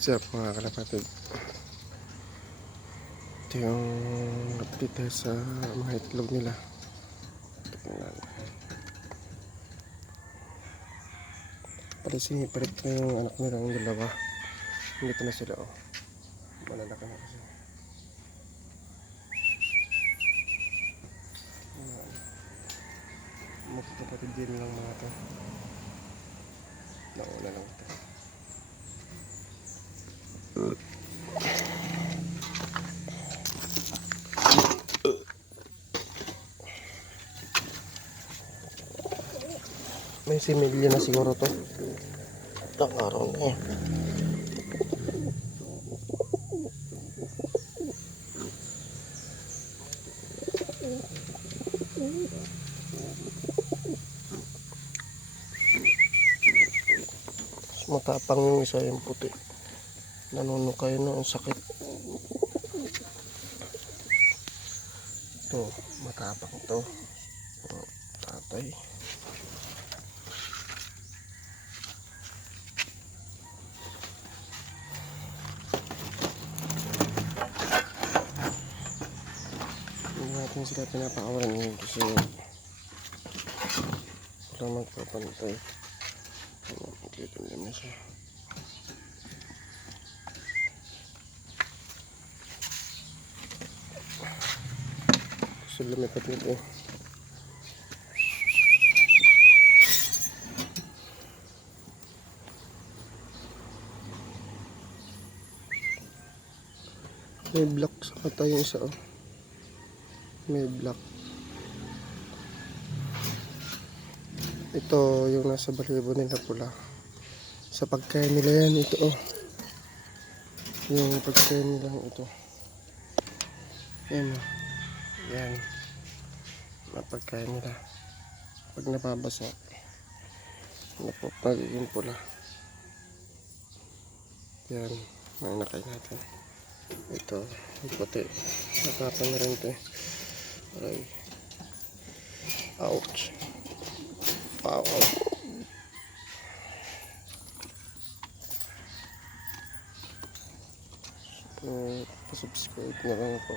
What's up mga kalapatid? Ito yung update sa mga itlog nila. Tingnan. Palit na yung anak nila, yung dalawa. Nandito na sila, oh. Malalaki na kasi. Magkakapatid din lang mga to. Nauna lang ito. May similya na siguro to. Ilang araw na eh. Matapang yung isa, yung puti. Nanunukay na, ang sakit. Ito, matapang to. Tatay. Hindi natin sila pinapakawalan ngayon kasi walang magpapantay. Dito na siya. Gusto lumipat nito. May block sa kata yung isa, oh. May block. Ito yung nasa balibo nila pula. Sa pagkain nila yan, ito, oh. Yung pagkain nila ito. Yan, oh. Yan. Mapagkain nila. Pag nababasa, napapagiging pula. Yan. Manakay natin. Ito, yung puti. Natapang na rin ito, eh. Aray. Ouch. Wow. So, pasubscribe na lang po.